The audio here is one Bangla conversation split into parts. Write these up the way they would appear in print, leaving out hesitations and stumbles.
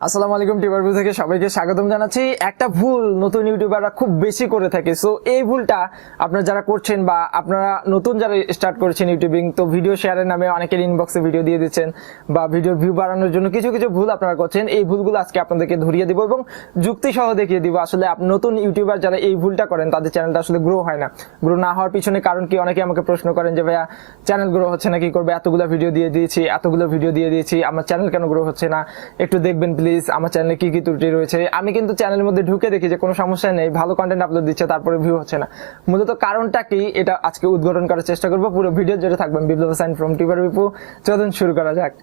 আসসালামু-আলাইকুম টিউবার থেকে সবাইকে স্বাগতম জানাচ্ছি। একটা ভুল নতুন ইউটিউবাররা খুব বেশি করে থাকে, সো এই ভুলটা আপনারা যারা করছেন বা আপনারা নতুন যারা স্টার্ট করেছেন ইউটিউবিং, তো ভিডিও শেয়ারের নামে অনেকের ইনবক্সে ভিডিও দিয়ে দিচ্ছেন বা ভিডিওর ভিউ বাড়ানোর জন্য কিছু কিছু ভুল আপনারা করছেন। এই ভুলগুলো আজকে আপনাদেরকে ধরিয়ে দিব এবং যুক্তি সহ দেখিয়ে দিব আসলে নতুন ইউটিউবার যারা এই ভুলটা করেন তাদের চ্যানেলটা আসলে গ্রো হয় না। গ্রো না হওয়ার পিছনে কারণ কি, অনেকে আমাকে প্রশ্ন করেন যে ভাইয়া চ্যানেল গ্রো হচ্ছে না, কি করবে, এতগুলো ভিডিও দিয়ে দিয়েছি আমার চ্যানেল কেন গ্রো হচ্ছে না, একটু দেখবেন প্লিজ আমার চ্যানেলে কি কি ত্রুটি রয়েছে। আমি কিন্তু চ্যানেলের মধ্যে ঢুকে দেখি যে কোনো সমস্যা নেই, ভালো কন্টেন্ট আপলোড দিচ্ছে, তারপরে ভিউ হচ্ছে না। মূলত কারণটা কি এটা আজকে উদ্ঘাটন করার চেষ্টা করবো। পুরো ভিডিও জুড়ে থাকবেন। বিপ্লব সাইন ফ্রম টিউবার বিপু। চলুন শুরু করা যাক।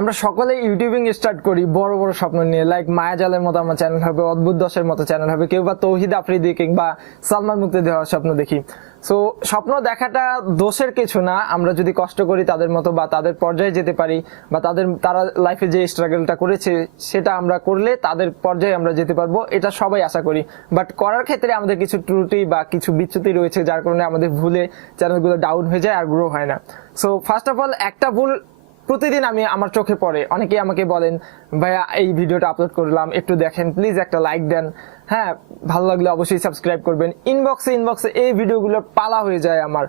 আমরা সকলে ইউটিউবিং স্টার্ট করি বড় বড় স্বপ্ন নিয়ে, লাইক মায়াজালের মতো আমার চ্যানেল হবে, অদ্ভুত দশের মতো চ্যানেল হবে, কেউ বা তৌহিদ আফ্রিদি কিংবা সালমান মুক্তি দেওয়ার স্বপ্ন দেখি। সো স্বপ্ন দেখাটা দোষের কিছু না, আমরা যদি কষ্ট করি তাদের মতো বা তাদের পর্যায়ে যেতে পারি বা তারা লাইফে যে স্ট্রাগলটা করেছে সেটা আমরা করলে তাদের পর্যায়ে আমরা যেতে পারবো, এটা সবাই আশা করি। বাট করার ক্ষেত্রে আমাদের কিছু ত্রুটি বা কিছু বিচ্যুতি রয়েছে, যার কারণে আমাদের ভুলে চ্যানেলগুলো ডাউন হয়ে যায় আর গ্রো হয় না। সো ফার্স্ট অফ অল, একটা ভুল প্রতিদিন আমার চোখে পড়ে। অনেকেই আমাকে বলেন ভাইয়া এই ভিডিওটা আপলোড করলাম, একটু দেখেন প্লিজ, একটা লাইক দেন, হ্যাঁ ভালো লাগলে অবশ্যই সাবস্ক্রাইব করবেন। ইনবক্সে এই ভিডিওগুলো পালা হয়ে যায় আমার।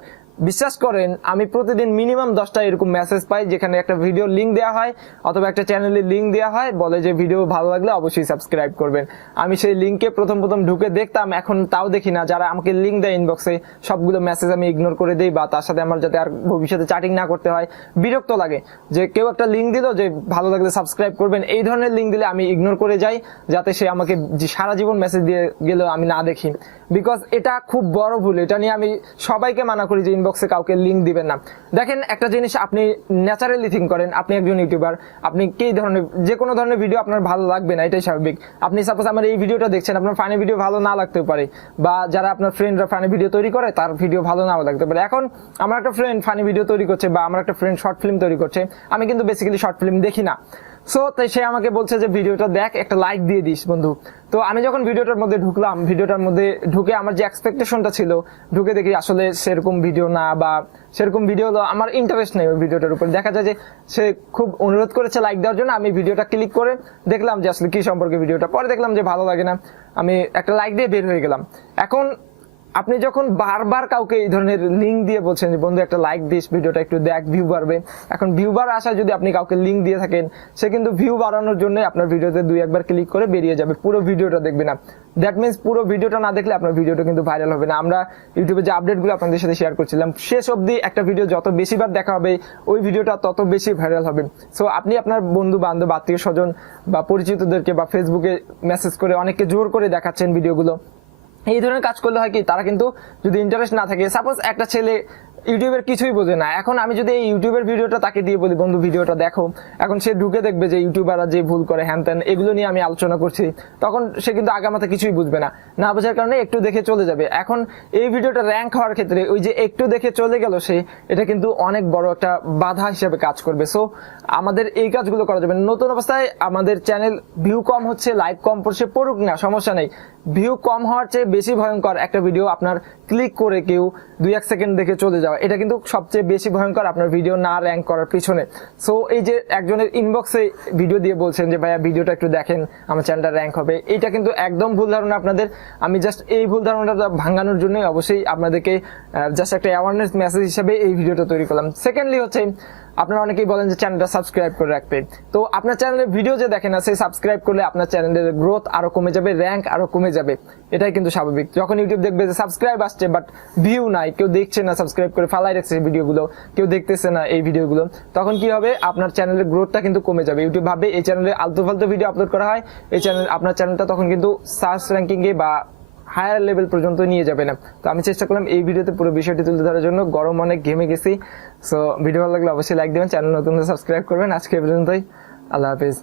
বিশ্বাস করেন আমি প্রতিদিন মিনিমাম 10টা এরকম মেসেজ পাই যেখানে একটা ভিডিও লিঙ্ক দেওয়া হয় অথবা একটা চ্যানেলের লিঙ্ক দেওয়া হয়, বলে যে ভিডিও ভালো লাগলে অবশ্যই সাবস্ক্রাইব করবেন। আমি সেই লিঙ্কে প্রথম ঢুকে দেখতাম, এখন তাও দেখি না। যারা আমাকে লিঙ্ক দেয় ইনবক্সে সবগুলো মেসেজ আমি ইগনোর করে দিই, বা তার সাথে আমার যাতে আর ভবিষ্যতে চ্যাটিং না করতে হয়। বিরক্ত লাগে যে কেউ একটা লিঙ্ক দিল যে ভালো লাগলে সাবস্ক্রাইব করবেন, এই ধরনের লিঙ্ক দিলে আমি ইগনোর করে যাই, যাতে সে আমাকে সারা জীবন মেসেজ দিয়ে গেলেও আমি না দেখি। বিকজ এটা খুব বড় ভুল। এটা নিয়ে আমি সবাইকে মানা করি যে ইনবক্সে কাউকে লিঙ্ক দিবেন না। দেখেন একটা জিনিস, আপনি ন্যাচারালি থিঙ্ক করেন, আপনি একজন ইউটিউবার, আপনি কি ধরনের যে কোনো ধরনের ভিডিও আপনার ভালো লাগবে না, এটাই স্বাভাবিক। আপনি সাপোজ আমার এই ভিডিওটা দেখছেন, আপনার ফানি ভিডিও ভালো না লাগতেও পারে, বা যারা আপনার ফ্রেন্ডরা ফানি ভিডিও তৈরি করে তার ভিডিও ভালো নাও লাগতে পারে। এখন আমার একটা ফ্রেন্ড ফানি ভিডিও তৈরি করছে বা আমার একটা ফ্রেন্ড শর্ট ফিল্ম তৈরি করছে, আমি কিন্তু বেসিক্যালি শর্ট ফিল্ম দেখি না। সো তাই সে আমাকে বলছে যে ভিডিওটা দেখ, একটা লাইক দিয়ে দিস বন্ধু। তো আমি যখন ভিডিওটার মধ্যে ঢুকলাম, ভিডিওটার মধ্যে ঢুকে আমার যে এক্সপেকটেশনটা ছিল, ঢুকে দেখি আসলে সেরকম ভিডিও না, বা সেরকম ভিডিও হলো আমার ইন্টারেস্ট নেই ওই ভিডিওটার উপর। দেখা যায় যে সে খুব অনুরোধ করেছে লাইক দেওয়ার জন্য, আমি ভিডিওটা ক্লিক করে দেখলাম যে আসলে কি সম্পর্কে ভিডিওটা, পরে দেখলাম যে ভালো লাগে না, আমি একটা লাইক দিয়ে বের হয়ে গেলাম। এখন আপনি যখন বারবার কাউকে এই ধরনের লিঙ্ক দিয়ে বলছেন যে বন্ধু একটা লাইক দিস, ভিডিওটা একটু দেখ, ভিউ বাড়বে। এখন ভিউ বাড়ার আশায় যদি আপনি কাউকে লিঙ্ক দিয়ে থাকেন, সে কিন্তু ভিউ বাড়ানোর জন্য আপনার ভিডিওতে 2-1 বার ক্লিক করে বেরিয়ে যাবে, পুরো ভিডিওটা দেখবে না। দ্যাট মিনস পুরো ভিডিওটা না দেখলে আপনার ভিডিওটা কিন্তু ভাইরাল হবে না। আমরা ইউটিউবে যে আপডেটগুলো আপনাদের সাথে শেয়ার করছিলাম, শেষ অবধি একটা ভিডিও যত বেশিবার দেখা হবে ওই ভিডিওটা তত বেশি ভাইরাল হবে। সো আপনি আপনার বন্ধু বান্ধব, আত্মীয় স্বজন বা পরিচিতদেরকে বা ফেসবুকে মেসেজ করে অনেককে জোর করে দেখাচ্ছেন ভিডিওগুলো। এই ধরনের কাজ করলে হয় কি, তারা কিন্তু যদি ইন্টারেস্ট না থাকে, সাপোজ একটা ছেলে ইউটিউবের কিছুই বোঝে না, এখন আমি যদি এই ইউটিউবের ভিডিওটা তাকে দিয়ে বলি বন্ধু ভিডিওটা দেখো, এখন সে ঢুকে দেখবে যে ইউটিউবাররা যে ভুল করে হ্যান ত্যান এগুলো নিয়ে আমি আলোচনা করছি, তখন সে কিন্তু আগামাতে কিছুই বুঝবে না, না বোঝার কারণে একটু দেখে চলে যাবে। এখন এই ভিডিওটা র্যাঙ্ক হওয়ার ক্ষেত্রে ওই যে একটু দেখে চলে গেল সে, এটা কিন্তু অনেক বড় একটা বাধা হিসেবে কাজ করবে। সো আমাদের এই কাজগুলো করা যাবে। নতুন অবস্থায় আমাদের চ্যানেল ভিউ কম হচ্ছে, লাইভ কম পড়ছে, পড়ুক না, সমস্যা নেই। ভিউ কম হওয়ার চেয়ে বেশি ভয়ঙ্কর একটা ভিডিও আপনার ক্লিক করে কেউ 2-1 সেকেন্ড দেখে চলে যাওয়া, এটা কিন্তু সবচেয়ে বেশি ভয়ঙ্কর আপনার ভিডিও না র্যাঙ্ক করার পিছনে। সো এই যে একজনের ইনবক্সে ভিডিও দিয়ে বলছেন যে ভাইয়া ভিডিওটা একটু দেখেন আমার চ্যানেলটা র্যাঙ্ক হবে, এটা কিন্তু একদম ভুল ধারণা আপনাদের। আমি জাস্ট এই ভুল ধারণাটা ভাঙানোর জন্য অবশ্যই আপনাদেরকে জাস্ট একটা অ্যাওয়ারনেস মেসেজ হিসেবে এই ভিডিওটা তৈরি করলাম। সেকেন্ডলি হচ্ছে, আপনারা অনেকেই বলেন যে চ্যানেলটা সাবস্ক্রাইব করে রাখতে, তো আপনার চ্যানেলের ভিডিও যে দেখেন না, সেই সাবস্ক্রাইব করলে আপনার চ্যানেলের গ্রোথ আরো কমে যাবে, র্যাঙ্ক আরো কমে যাবে। এটাই কিন্তু স্বাভাবিক। যখন ইউটিউব দেখবে যে সাবস্ক্রাইব আসছে বাট ভিউ নাই, কেউ দেখছে না, সাবস্ক্রাইব করে ফালাই রাখছে ভিডিওগুলো, কেউ দেখতেছে না এই ভিডিওগুলো, তখন কি হবে, আপনার চ্যানেলের গ্রোথটা কিন্তু কমে যাবে। ইউটিউব ভাবে এই চ্যানেলে আলতু ফালতু ভিডিও আপলোড করা হয়, এই চ্যানেল আপনার চ্যানেলটা তখন কিন্তু সার্চ র্যাঙ্কিংয়ে বা হায়ার লেভেল পর্যন্ত নিয়ে যাবে না। তো আমি চেষ্টা করলাম এই ভিডিওতে পুরো বিষয়টি তুলে ধরার জন্য। গরম অনেক, ঘেমে গেছি। সো ভিডিও ভালো লাগলে অবশ্যই লাইক দেবেন, চ্যানেল নতুন সাবস্ক্রাইব করবেন। আজকে এই পর্যন্তই, আল্লাহ হাফিজ।